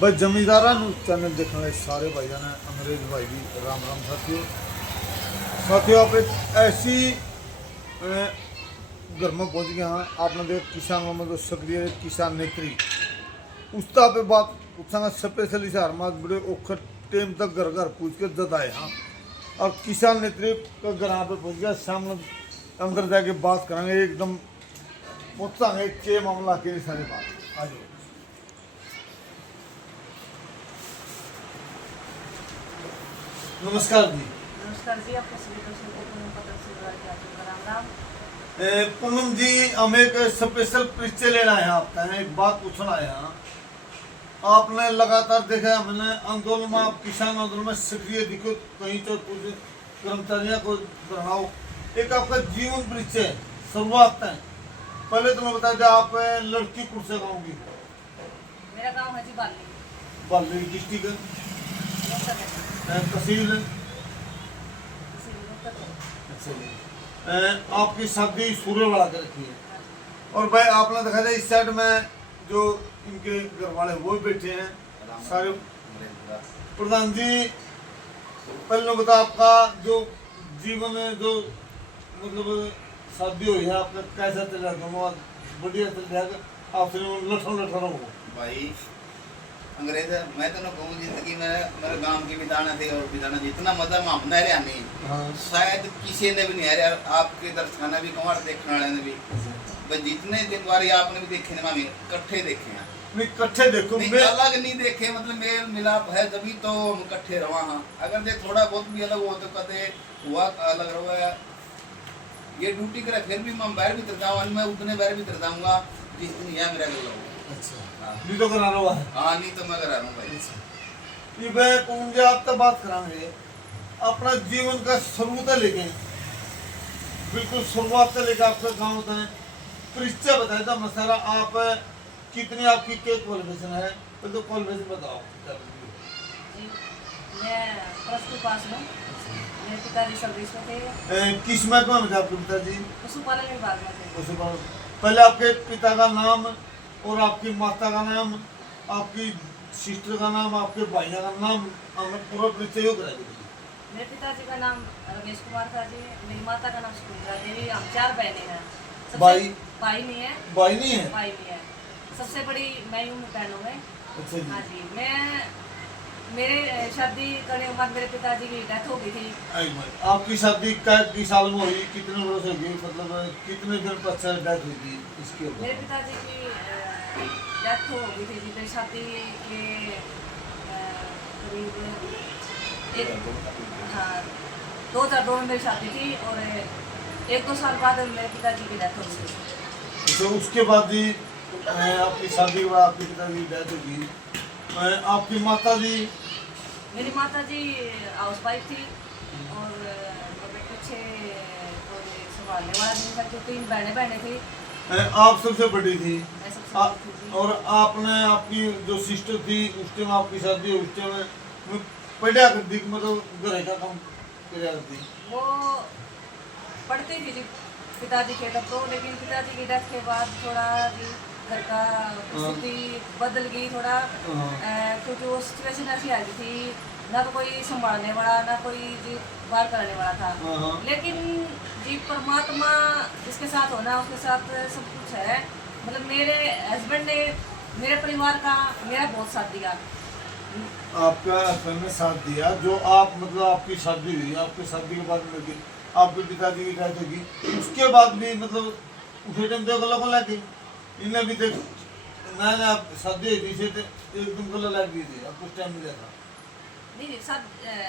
बस जमींदारा चैनल देखने वाले सारे भाइयों ने अंग्रेज भाई भी राम राम साथियों। आप एक ऐसी घर में पहुँच गए हाँ। आपने देख किसानों में जो सक्रिय किसान नेत्री उसका पे बात उत्साह स्पेशली से हर मास बड़े औखर टेम तक घर घर पूछ के जद आए हाँ। और किसान नेत्री का घर यहाँ पे पहुँच गया, सामने अंदर जाके बात करेंगे एकदम उत्साह के मामला के सारी बात आ जाओ। नमस्कार जी। नमस्कार जी, आपको सभी दर्शकों को पूनम पत्र से राम राम। पूनम जी, हम एक स्पेशल परिचय लेना है आपका, एक बात पूछना है। आपने लगातार देखा है, हमने आंदोलन में, आप किसान आंदोलन में सक्रिय दिखो, कहीं तो कुछ कर्मचारियों को बढ़ाओ। एक आपका जीवन परिचय शुरुआत है, पहले तो मैं बता दें आप लड़की कौन से गाँव की? मेरा गांव है जी बाली। बाली डिस्ट्रिक्ट, तहसील। अच्छा जी। आपकी शादी सूर्यवाड़ा कर रखी है। और भाई आपने देखा था इस साइड में जो इनके घर वाले वो बैठे हैं सारे। प्रधान जी, पहले बता आपका जो जीवन है, जो मतलब शादी हुई है आपका कैसा चल रहा है? बढ़िया चल रहा है? आप फिर लठन लठन हो भाई अंग्रेज मैं तो ना कहूँ जिंदगी में मेरे गांव की बिताना थे और बिताना जितना मजा में हमने रहा नहीं। हाँ। शायद किसी ने भी नहीं हरिया, आपके दर्शकों भी कमार देखने वाले ने भी बस जितने दिन बार आपने भी देखे ना मैं इकट्ठे देखे हैं। नहीं इकट्ठे देखो, नहीं, मैं अलग नहीं देखे, मतलब मेल मिलाप है तभी तो हम इकट्ठे रहा हाँ। अगर जे थोड़ा बहुत भी अलग हो तो कदे हुआ अलग रहा। ये ड्यूटी करे फिर भी मैं बाहर भी जाऊँ, मैं उतने बाहर भी जाऊँगा जिस दिन यहाँ मेरा गला हो। अच्छा नहीं तो करा रहा है। हाँ नहीं तो मैं करा रहा हूँ भाई। ये भाई पूंजा आप तो बात कराएंगे अपना जीवन का शुरू से लेके बिल्कुल शुरुआत से लेकर आपका गाँव होता है परिचय बताया था मसारा। आप कितनी आपकी क्या क्वालिफिकेशन है? तो क्वालिफिकेशन बताओ। जी, मैं प्लस टू पास हूँ। मेरे पिताजी सर्विस में थे, किस महकमा में थे आपके पिताजी? पशुपालन विभाग में थे। पशुपालन। पहले आपके पिता का नाम और आपकी माता का नाम, आपकी सिस्टर का नाम, आपके भाइयों का नाम, हमें पूरा परिचय हो करा दीजिए। मेरे पिताजी का नाम रमेश कुमार था जी। मेरी माता का नाम सुकुंजा देवी। हम 4 बहनें हैं। भाई? भाई नहीं है। भाई नहीं है? भाई नहीं है। सबसे बड़ी मैं हूँ बहनों में। अच्छा जी। हाँ जी, मैं मेरे शादी करने के बाद मेरे पिताजी की डेथ हो गई थी। आपकी शादी किस साल में हुई, कितने वर्ष हो गई, मतलब कितने दिन पश्चात डेथ हुई थी इसके ऊपर? मेरे पिताजी की डेथ हो गई थी जी। मेरी शादी के करीब हाँ 2002 में मेरी शादी थी और 1-2 साल बाद मेरे पिताजी की डेथ हो गई थी। तो उसके बाद ही आपकी शादी के बाद आपके पिताजी की डेथ होगी। आपकी माता जी? मेरी माता जी हाउस वाइफ थी और मेरे पीछे कोई संभालने वाला नहीं था। जो 3 बहनें थी, आप सबसे बड़ी थी। मैं सबसे बड़ी थी जी। और आपने आपकी जो सिस्टर थी उस टाइम आपकी शादी हुई, उस टाइम पढ़ा करती, मतलब घर का काम किया करती? वो पढ़ती थी जी पिताजी के तब तो, लेकिन पिताजी की डेथ के बाद थोड़ा जी घर का स्थिति बदल गई थोड़ा। क्योंकि वो सिचुएशन ऐसी आ गई थी, ना तो कोई संभालने वाला, ना कोई जी बाहर करने वाला था। लेकिन जी परमात्मा जिसके साथ होना उसके साथ सब कुछ है। मतलब मेरे हस्बैंड ने मेरे परिवार का मेरा बहुत साथ दिया। आपका हस्बैंड ने साथ दिया। जो आप मतलब आपकी शादी हुई, आपकी शादी के बाद में आपके पिताजी की डेथ होगी, उसके बाद भी मतलब उसे टाइम देखो लोगों लगे इन्हें भी देख ना शादी हुई थी एकदम गला लग गई थी, अब कुछ टाइम मिला था नहीं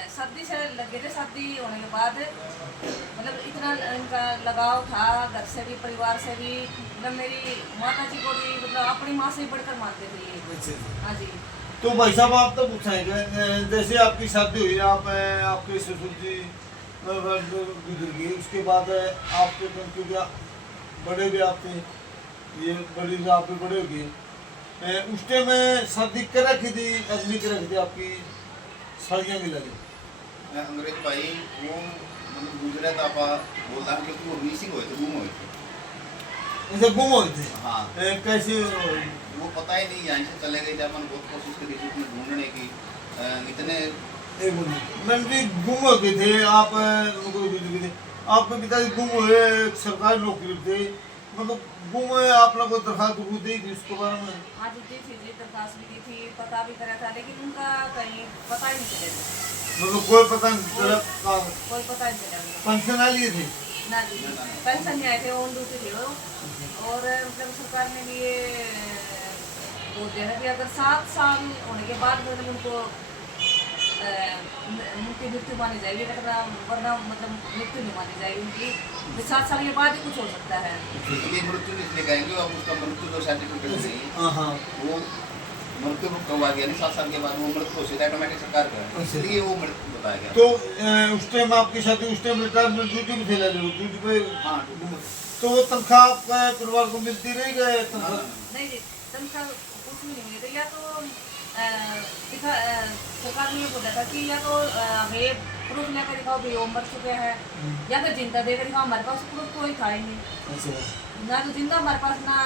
शादी से लगे थे। शादी होने के बाद मतलब इतना इनका लगाव था घर से भी, परिवार से भी। मतलब मेरी माता जी को भी मतलब अपनी माँ से ही बढ़कर मानते थे ये। हाँ जी। तो भाई साहब आप तो पूछेंगे जैसे आपकी शादी हुई, आप आपके ससुर जी गुजर गई, उसके बाद आपके क्योंकि बड़े भी आप थे, ये बड़ी आप भी बड़े हो गए, उस टाइम शादी कर रखी थी, अग्नि कर रखी थी आपकी साड़ियाँ भी लगे? अंग्रेज भाई वो मतलब गुजरात आप बोलता क्योंकि वो मिसिंग हुए थे, गुम हुए थे। जैसे गुम हुए थे। हाँ कैसे? वो पता ही नहीं, यहाँ से चले गए थे, अपन बहुत कोशिश करी थी उसमें ढूंढने की। इतने एक मिनट, मैंने भी गुम हो गए थे आप, थे आपके पिताजी गुम हुए, एक सरकारी नौकरी थे, मतलब गुम हुए, आपने कोई दरखास्त दी थी उसके बारे में? हाँ जी दी थी जी, दरखास्त भी दी थी, पता भी करा था, लेकिन उनका कहीं पता ही नहीं चलेगा। मतलब कोई पता नहीं चला? कोई पता नहीं चला उनका। पेंशन आ लिए थे? ना जी, पेंशन नहीं आए थे, ऑन ड्यूटी थे वो। और मतलब सरकार ने भी ये वो दिया है कि अगर 7 साल होने के बाद मतलब उनको उनकी मृत्यु मानी जाएगी, वरना मतलब मृत्यु नहीं मानी जाएगी उनकी, 7 साल के बाद ही कुछ हो सकता है। ये मृत्यु इसलिए कहेंगे, अब उसका मृत्यु जो सर्टिफिकेट नहीं हाँ वो मृत्यु करवा गया नहीं, 7 साल के बाद वो मृत्यु घोषित ऑटोमेटिक सरकार का है, इसलिए वो मृत्यु बताया गया। तो उस टाइम आपकी शादी, उस टाइम रिटायरमेंट ड्यूटी में थे, ड्यूटी पे? हाँ तो वो तनख्वाह आपका परिवार को मिलती रही गए? नहीं जी, तनख्वाह कुछ भी नहीं मिले थे। या तो सरकार ने ये बोला था कि या तो हमें प्रूफ लेकर दिखाओ भाई वो मर चुके हैं, या फिर जिंदा देकर दिखाओ। हमारे पास प्रूफ कोई था ही नहीं। अच्छा। ना तो जिंदा हमारे पास, ना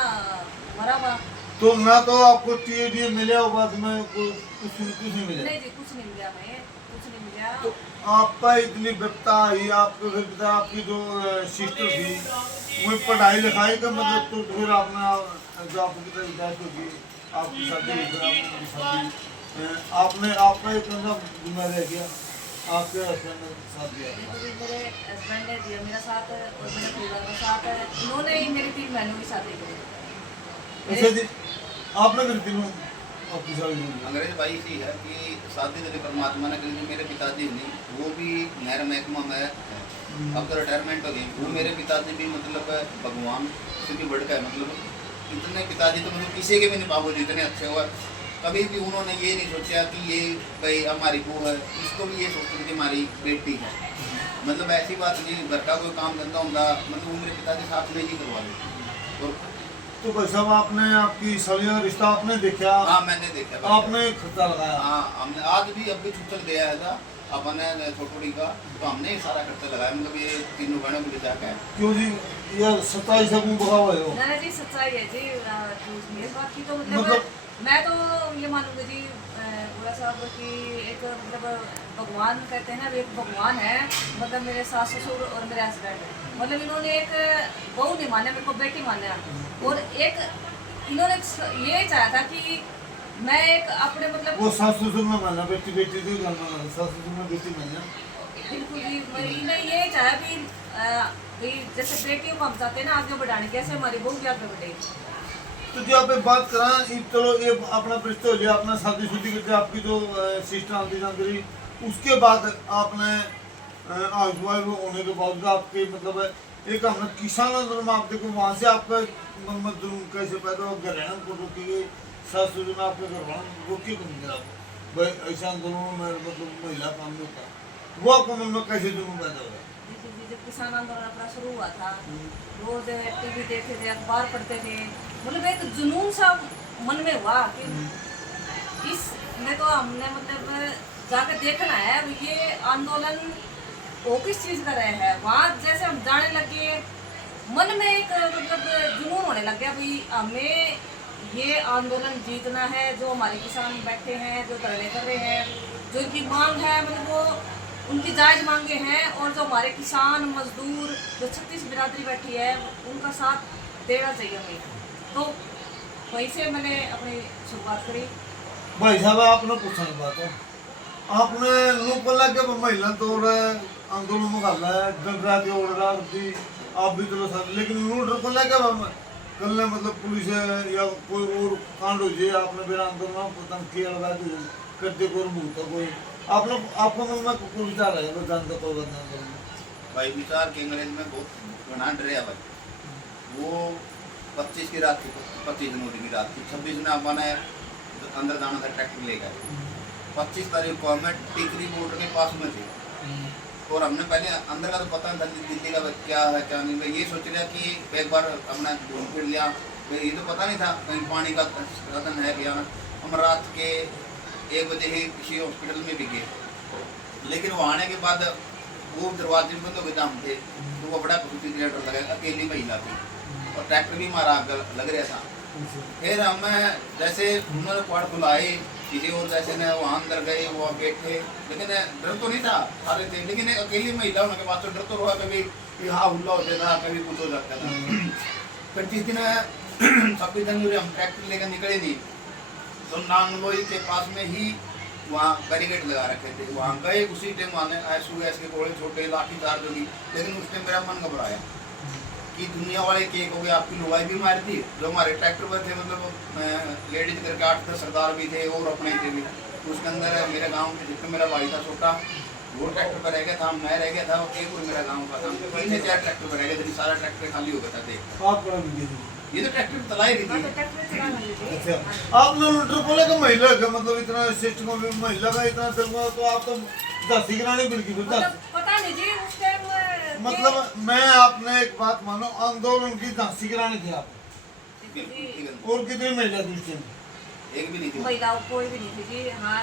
मरा हुआ। तो ना तो आपको टीएडीए मिला और बाद में कुछ नहीं मिला? नहीं जी, कुछ नहीं मिला, हमें कुछ नहीं मिला। तो आपका इतनी विपत्ता आई, आपके घर पिता, आपकी जो सिस्टर थी, वो पढ़ाई लिखाई का मतलब, तो फिर आपने जो आपके पिता की डेथ होगी, आपकी शादी, आपने आपका एक जिम्मेदार रह गया, आपके हस्बैंड ने साथ दिया? मेरे हस्बैंड ने दिया मेरा साथ, और मेरे परिवार का साथ है। उन्होंने ही मेरी 3 बहनों की शादी करी। अच्छा जी, आपने फिर तीनों आपकी शादी? अंग्रेज भाई सी है कि शादी तो परमात्मा ने करी, मेरे पिताजी नहीं, वो भी नहर महकमा में अब तो रिटायरमेंट हो गई। वो मेरे पिताजी भी मतलब भगवान से भी बढ़ गए, मतलब इतने पिताजी तो मतलब किसी के भी नहीं पाबो इतने अच्छे हुआ। कभी भी उन्होंने ये नहीं सोचा कि ये भाई हमारी बहू है, इसको भी ये सोचते कि हमारी बेटी है, मतलब ऐसी बात नहीं। घर का कोई काम धंधा होता मतलब वो मेरे पिताजी साथ में ही करवा लेते। और तो भाई साहब, आपने आपकी सलिया रिश्ता आपने देखा? हाँ मैंने देखा, आपने खर्चा लगाया? हाँ हमने आज भी अब भी छूचल दिया है था अपने छोटोड़ी का, तो हमने ही सारा खर्चा लगाया, मतलब ये तीनों बहनों को ले जाकर। क्यों जी, ये 27 से बगा हुए हो? ना जी, सच्चाई है जी, झूठ नहीं है इस बात की। तो मतलब मैं तो ये मानूंगी जी बुरा साहब कि एक मतलब भगवान कहते हैं ना, एक भगवान है, मतलब मेरे सास ससुर और मेरे हस्बैंड, मतलब इन्होंने एक बहू नहीं माना, मेरे को बेटी माना। और एक इन्होंने ये चाहा था कि मैं एक अपने मतलब वो सास ससुर में माना, बेटी बेटी तो घर में माना, सास ससुर में बेटी माना। बिल्कुल जी, मैंने ये चाहा कि जैसे बेटियों को हम चाहते हैं ना आगे बढ़ाने, कैसे हमारी बहू भी आगे बढ़ेगी। तो जो आप बात करा, चलो ये अपना रिश्ता हो गया, अपना शादी शुदी करके आपकी जो सिस्टर आंटी जान रही, उसके बाद आपने हाउस वाइफ होने के बाद आपके मतलब एक हमने किसान आंदोलन में आप देखो, वहाँ से आपका मतलब कैसे पैदा हो, घरेणा को रोकी गई, सास ससुर में आपके घरवाला रोकी कौन दिया भाई, ऐसा आंदोलन में मतलब महिला काम नहीं होता, वो आपको मन में कैसे जुनून पैदा हुआ? जब किसान आंदोलन अपना शुरू हुआ था, रोज टीवी देखते थे, अखबार पढ़ते थे, मतलब एक जुनून सा मन में हुआ कि इसमें तो हमने मतलब जाकर देखना है ये आंदोलन वो किस चीज़ का रहे हैं। वहाँ जैसे हम जाने लगे, मन में एक मतलब जुनून होने लग गया भाई हमें ये आंदोलन जीतना है। जो हमारे किसान बैठे हैं, जो धरने कर रहे हैं, जो इनकी मांग है मतलब वो उनकी जायज़ मांगे हैं, और जो हमारे किसान मजदूर जो 36 बिरादरी बैठी है उनका साथ देना चाहिए हमें। तो वहीं से मैंने अपनी शुरुआत करी। भाई साहब, आपने पूछा बात है, आपने लोग को लगे महिला तो आंदोलन में खाला है, दिन रात ओढ़ रहा थी, आप भी चलो साथ, लेकिन लूट को लगे कल मतलब पुलिस या कोई और कांड हो जाए, आपने मेरा आंदोलन पता किया लगा करते कोई भूत कोई आप लोग आपको मन में कोई विचार है वो जानते कोई बात नहीं करेंगे भाई विचार के अंग्रेज में बहुत घना डरे भाई। वो 25 की रात थी, 25 जनवरी की रात थी, 26 ने अपने अंदर जाना था ट्रैक्टर लेकर। 25 तारीख को हमें टिकरी बोर्ड के पास में थे, और हमने पहले अंदर का तो पता नहीं था दिल्ली का क्या है क्या नहीं। मैं ये सोच लिया कि एक बार अपना घूम फिर लिया, ये तो पता नहीं था कहीं पानी का साधन है क्या। हम रात के 1 बजे ही किसी हॉस्पिटल में भी गए, लेकिन वहाँ आने के बाद वो दरवाजे बंद हो गए, हम थे तो वो बड़ा खुशी थिएटर लगा, अकेली महिला थी। और ट्रैक्टर भी हमारा लग रहा था। फिर हमें जैसे उन्होंने क्वाड बुलाए किसी और जैसे ने वहाँ अंदर गए, वो बैठे, लेकिन डर तो नहीं था, सारे थे, लेकिन एक अकेली महिला होने के बाद तो डर तो रहा, कभी हाँ हुल्ला हो जाता था, कभी कुछ हो जाता था। फिर जिस दिन 26 जनवरी हम ट्रैक्टर लेकर निकले नहीं, तो नांगलोई के पास में ही वहाँ बैरिकेड लगा रखे थे, वहाँ गए, उसी टाइम वहाँ SUS के गोले छोटे लाठी चार्ज होगी, लेकिन उस टाइम मेरा मन घबराया कि दुनिया वाले के हो गए, आपकी लुगाई भी मारी थी, जो हमारे ट्रैक्टर पर थे, मतलब लेडीज करके 8-10 सरदार भी थे और अपने थे भी। उसके अंदर मेरे गांव के जितना मेरा भाई था छोटा, वो ट्रैक्टर पर रह गया था, मैं रह गया था, और एक और मेरा गांव का था, 3-4 ट्रैक्टर पर रह गए थे, सारा ट्रैक्टर खाली हो गया था। देख ये तो ट्रैक्टर चलाई रही हाँ, तो थी। ट्रैक्टर चलाना लीजिए। अच्छा, आपने लुटर बोले कि महिला का मतलब इतना सिस्टम में महिला का इतना चल रहा, तो आप तो झांसी की रानी बिल्कुल भी मतलब पता नहीं जी उस टाइम मतलब मैं आपने एक बात मानो, आंदोलन की झांसी की रानी थे आप, और कितनी महिला थी उस टाइम? एक भी नहीं थी। महिलाओं कोई भी नहीं थी जी। हाँ,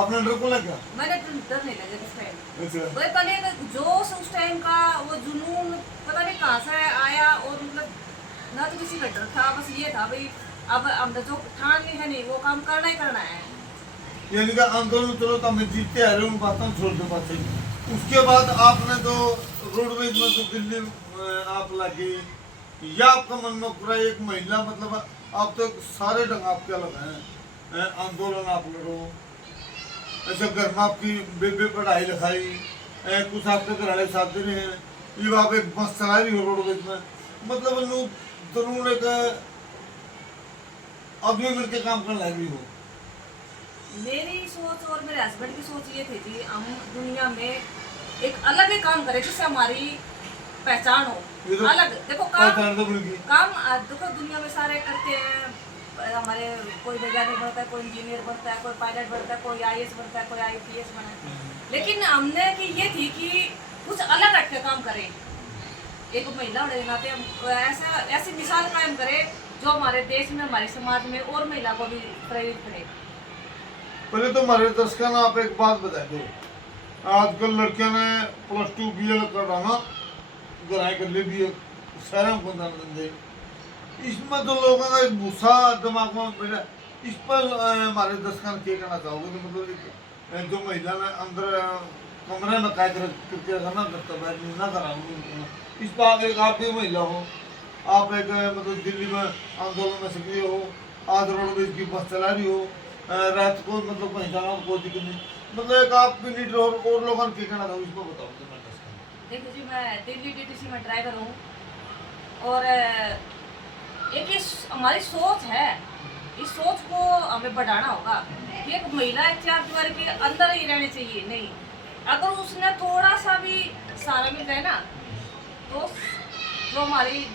आपने डर को लगा? मैंने डर नहीं लगा उस टाइम। अच्छा, वही पहले जोश उस टाइम का, वो जुनून पता नहीं कहाँ से आया, और मतलब ना तो किसी का डर था, बस ये था भाई अब हमने जो ठान ली है नहीं वो काम करना ही करना है। यानी कि आंदोलन चलो तो हमें जीतते आ रहे, उन बातों छोड़ दो पासे। उसके बाद आपने तो रोडवेज में तो दिल्ली आप लगे, या आपका मन में पूरा एक महिला, मतलब आप तो सारे ढंग आपके अलग हैं, आंदोलन आप लड़ो, ऐसा घर में आपकी बेबे पढ़ाई लिखाई, कुछ आपके घर वाले साथ दे रहे हैं, ये आप एक बस चला रही हो रोडवेज में, मतलब लोग जरूर एक आदमी मिलकर काम करने लगी हो। मेरी सोच और मेरे हस्बैंड की सोच ये थी जी, हम दुनिया में एक अलग ही काम करें जिससे हमारी पहचान हो। ये तो अलग देखो काम पहचान तो मिल गई। काम देखो दुनिया में सारे करते हैं, हमारे कोई वैज्ञानिक बनता है, कोई इंजीनियर बनता है, कोई पायलट बनता है, कोई IAS बनता है, कोई IPS बना है, लेकिन हमने की ये थी कि कुछ अलग हट के काम करें। एक महिला होने के नाते हम ऐसा ऐसी मिसाल कायम करें जो हमारे देश में, हमारे समाज में और महिला को भी प्रेरित करे। पहले तो हमारे दर्शकों ने आप एक बात बता दो, आजकल लड़कियों ने +2 BL कर डाला, गराई कर ले भी शहरों को धंधे, इसमें तो लोगों का एक भूसा दिमाग में बैठा, इस पर हमारे दर्शकों ने क्या कहना चाहोगे कि मतलब एक जो महिला ने अंदर कमरे में कैद करके रखना कर्तव्य ना करा, इस पर एक आप भी महिला हो, आप एक मतलब दिल्ली में आंदोलन में सक्रिय हो, आज रोडवेज की बस चला रही हो, रात को मतलब पहचाना कोई दिक्कत नहीं, मतलब एक आप भी लीडर और लोगों ने क्या कहना था इसको बताओ। देखो जी, मैं दिल्ली DTC में ड्राइवर हूँ, और एक ये हमारी सोच है, इस सोच को हमें बढ़ाना होगा कि एक महिला 4 दीवार के अंदर ही रहनी चाहिए। नहीं, अगर उसने थोड़ा सा भी सहारा मिल जाए ना, तो जो हमारी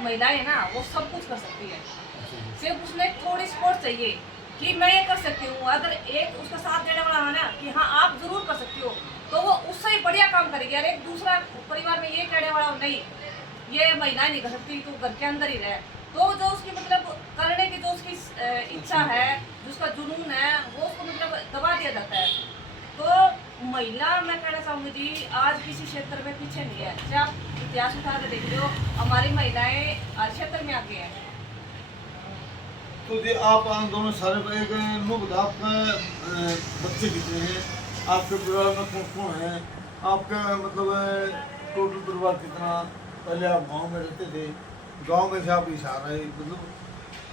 महिलाएं ना वो सब कुछ कर सकती है। सिर्फ उसमें थोड़ी सपोर्ट चाहिए कि मैं ये कर सकती हूँ। अगर एक उसका साथ देने वाला है ना कि हाँ आप जरूर कर सकती हो, तो वो उससे ही बढ़िया काम करेगी। अरे एक दूसरा परिवार में ये कहने वाला हो नहीं ये महिलाएं नहीं कर सकती, तो घर के अंदर ही रहे, तो जो उसकी मतलब करने की जो उसकी इच्छा है, जो उसका जुनून है, वो उसको मतलब दबा दिया जाता है। तो महिला, मैं कहना चाहूँगी जी, आज किसी क्षेत्र में पीछे नहीं है। जब आप इतिहास उठा कर देख लो, हमारी महिलाएं हर क्षेत्र में आगे हैं। तो जी आप आंदोलन सारे एक मुक्त, आपका बच्चे कितने हैं, आपके परिवार में कौन कौन है, आपका मतलब टोटल परिवार कितना, पहले आप गांव में रहते थे, गांव में से आप इशार है, मतलब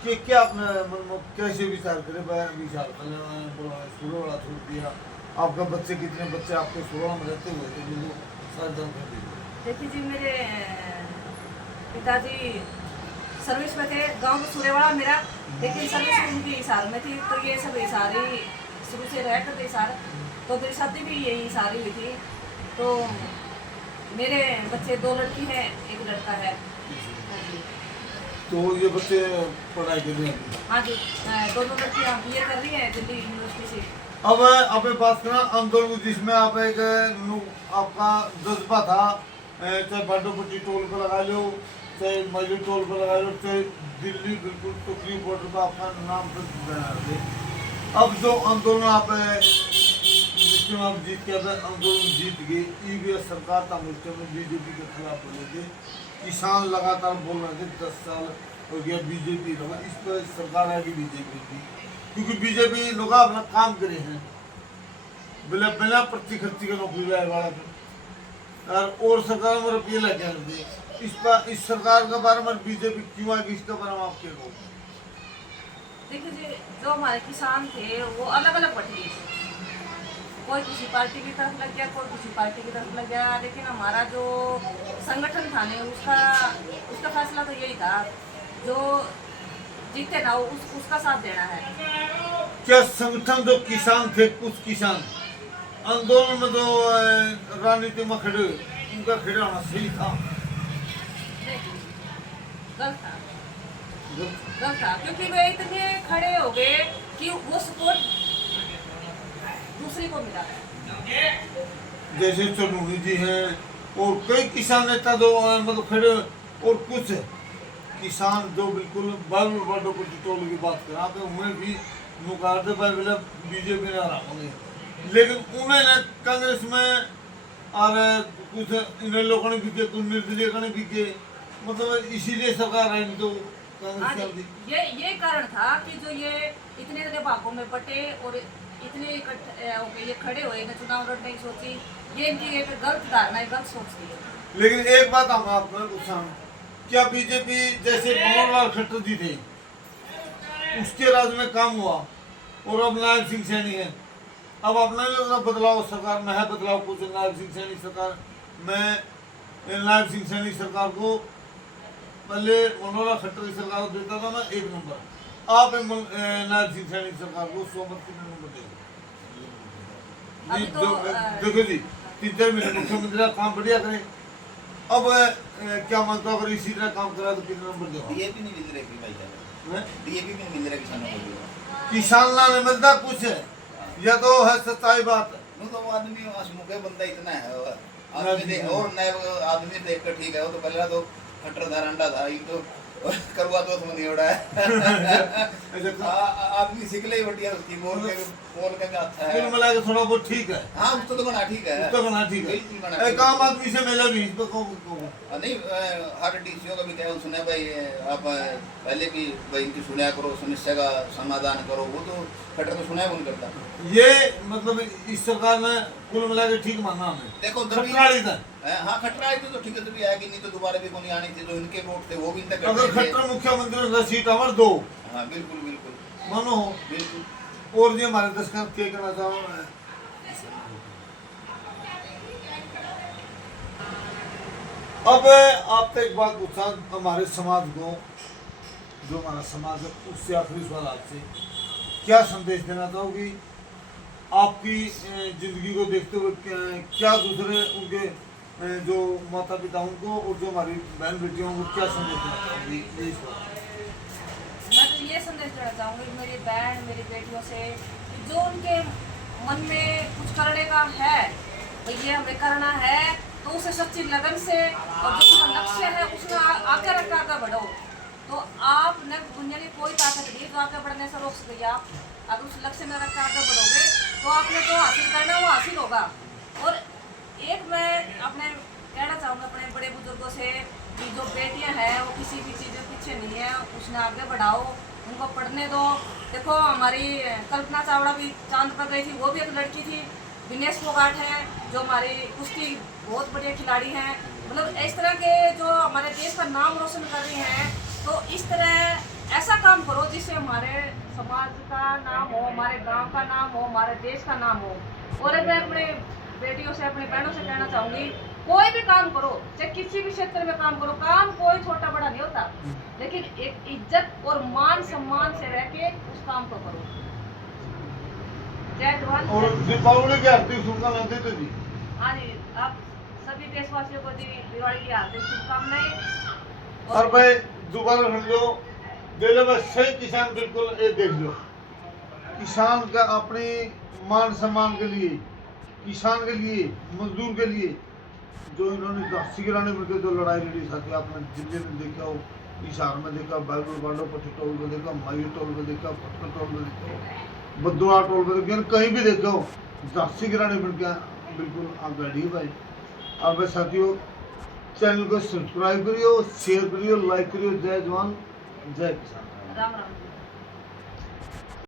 कि क्या आपने मतलब कैसे विचार करे विचार पहले शुरू वाला छोड़ दिया, आपका बच्चे कितने बच्चे आपके शुरू में रहते हुए थे, मुझे सारे जानकारी दीजिए। देखिए जी, मेरे पिताजी सर्विस में थे, गांव में सूर्यवाड़ा मेरा, लेकिन सर्विस में उनकी हिसार में थी, तो ये सब हिसार ही शुरू से रह करते हिसार, तो मेरी शादी भी यही हिसार हुई थी। तो मेरे बच्चे 2 लड़की हैं, 1 लड़का है। हाँ जी। तो ये बच्चे पढ़ाई कर रहे हैं? हाँ जी, दोनों लड़कियाँ BA कर रही हैं दिल्ली यूनिवर्सिटी से। अब आप बात करना आंदोलन जिसमें आप एक आपका जज्बा था, चाहे बाडोपट्टी टोल पर लगा लो, चाहे मजदूर टोल पर लगा लो, चाहे दिल्ली बिल्कुल टोकरी बॉर्डर पर आपका नाम पर। अब जो आंदोलन आप जिसमें आप जीत के आंदोलन जीत गए, EVS सरकार था उस टाइम BJP के खिलाफ बोले थे, किसान लगातार बोल रहे थे 10 साल हो गया बीजेपी लगा, इस पर सरकार आएगी बीजेपी की, क्योंकि बीजेपी लोग अपना काम करे हैं बिना बिना प्रति खर्ची के नौकरी लाए वाला और सरकार में रुपये लगे हैं। इस सरकार के बारे में बीजेपी क्यों आएगी, इसके बारे में आप क्या कहो? देखिए जी, जो हमारे किसान थे वो अलग अलग बट गए, कोई किसी पार्टी की तरफ लग गया, कोई किसी पार्टी की तरफ लग गया, लेकिन हमारा जो संगठन था ने उसका फैसला तो यही था, जो जीते ना उसका साथ देना है। क्या संगठन जो किसान थे, कुछ किसान आंदोलन में जो राजनीति में खड़े हुए, उनका खड़ा होना सही था? गलत था, गलत था, क्योंकि वे इतने खड़े हो गए कि वो सपोर्ट दूसरी को मिला है। जैसे चन्नू जी हैं और कई किसान नेता जो मतलब खड़े, और कुछ किसान जो बिल्कुल बाबू बड़ो को टिटोल की बात करा तो उन्हें भी मुकाबले पर बोला बीजेपी ना रहोगे, लेकिन उन्हें कांग्रेस में और कुछ इन लोगों ने भी के, कुछ निर्दलीय ने भी के, मतलब इसीलिए सरकार आई तो कांग्रेस की। ये कारण था कि जो ये इतने भागों में बटे और इतने इकट्ठे होके ये खड़े हुए ना, चुनाव लड़ने की सोची, ये इनकी एक गलत धारणा है, गलत सोच थी। लेकिन एक बात हम आपको पूछा, क्या बीजेपी जैसे मनोहर लाल खट्टर जी थे उसके राज्य में काम हुआ और अब नायब सिंह सैनी है, अब अपना बदलाव सरकार में है, बदलाव कुछ नायब सिंह सैनी सरकार में, नायब सिंह सैनी सरकार को पहले मनोहर लाल खट्टर की सरकार को देता था ना 1 नंबर, आप नायब सिंह सैनी सरकार को 100 नंबर दे देखो जी 3-4 महीने मुख्यमंत्री का काम बढ़िया करे, अब क्या मानता हूँ अगर इसी तरह काम करा तो कितने नंबर दो? डीएपी नहीं मिल रही भाई साहब, डीएपी भी नहीं मिल रहा किसानों को, किसान ना नहीं मिलता कुछ है, या तो है सच्चाई बात है। तो आदमी मुखे बंदा इतना है, आदमी और नए आदमी देख कर ठीक है, वो तो पहला तो खट्टरदार अंडा था, ये तो करवा दो तो नहीं उड़ा है। आदमी सीख ले बढ़िया उसकी बोल के अच्छा है, कुल मिला के थोड़ा बहुत ठीक है। हाँ उसको तो बना ठीक है, उसको बना ठीक है, एक आम आदमी से मिला भी इस पर नहीं, हर डीसीओ का भी कहे सुने भाई, आप पहले भी भाई इनकी सुना करो, समस्या का समाधान करो, वो तो खट्टर तो सुना कौन करता। ये मतलब इस सरकार ने कुल मिला के ठीक माना हमें, देखो खटराड़ी था, हाँ खट्टर तो ठीक है, तभी आएगी, नहीं तो दोबारा भी कोई आनी थी, जो इनके वोट थे वो भी तक अगर खट्टर मुख्यमंत्री का सीट हमारे 2, हाँ बिल्कुल बिल्कुल मानो बिल्कुल। और ये हमारे दर्शक क्या करना चाहूँ मैं, अब आपसे एक बात पूछा, हमारे समाज को, जो हमारा समाज है उससे आखिरी सवाल आपसे, क्या संदेश देना चाहोगी आपकी जिंदगी को देखते हुए, क्या दूसरे उनके जो माता पिता उनको और जो हमारी बहन बेटियों को क्या संदेश देना चाहोगी? यही सवाल। मैं तो ये संदेश देना चाहूँगी मेरी बहन मेरी बेटियों से, कि जो उनके मन में कुछ करने का है, भाई ये हमें करना है, तो उसे सच्ची लगन से और जो उनका लक्ष्य है उसमें आगे रख कर आगे बढ़ो, तो आप न दुनिया की कोई ताकत नहीं जो आगे बढ़ने से रोक सकेगी। आप अगर उस लक्ष्य में रख कर आगे बढ़ोगे तो आपने जो हासिल करना है वो हासिल होगा। और एक मैं अपने कहना चाहूँगा अपने बड़े बुजुर्गों से कि जो बेटियां हैं वो किसी भी चीज़ में पीछे नहीं है, उसने आगे बढ़ाओ, उनको पढ़ने दो। देखो हमारी कल्पना चावला भी चांद पर गई थी, वो भी एक लड़की थी। विनेश फोगाट है जो हमारी कुश्ती बहुत बढ़िया खिलाड़ी हैं। मतलब इस तरह के जो हमारे देश का नाम रोशन कर रही हैं, तो इस तरह ऐसा काम करो जिससे हमारे समाज का नाम हो, हमारे गांव का नाम हो, हमारे देश का नाम हो। और मैं अपने बेटियों से अपनी बहनों से कहना चाहूँगी, कोई भी काम करो, चाहे किसी भी क्षेत्र में काम करो, काम कोई छोटा बड़ा नहीं होता, लेकिन एक इज्जत और मान सम्मान से रह के उस काम को करो। जय जवान। और दीपावली की हार्दिक शुभकामनाएं तो जी। हाँ जी, आप सभी देशवासियों को दिवाली की हार्दिक शुभकामनाएं। और भाई दोबारा सुन लो, दे लो बस सही किसान बिल्कुल ये देख लो, किसान का अपने मान सम्मान के लिए, किसान के लिए, मजदूर के लिए जो इन्होंने झांसी की रानी मिलकर जो लड़ाई लड़ी साथी, आपने दिल्ली में देखा हो, हिसार में देखा, बाइबल बांडो पट्टी टोल में देखा, माई टोल में देखा, पटकर टोल में देखा, बदुआ टोल में देखा, कहीं भी देखा हो, झांसी की रानी मिलकर बिल्कुल आगे बढ़ी भाई। अब साथियों चैनल को सब्सक्राइब करियो, शेयर करियो, लाइक करियो। जय जवान जय किसान। राम राम।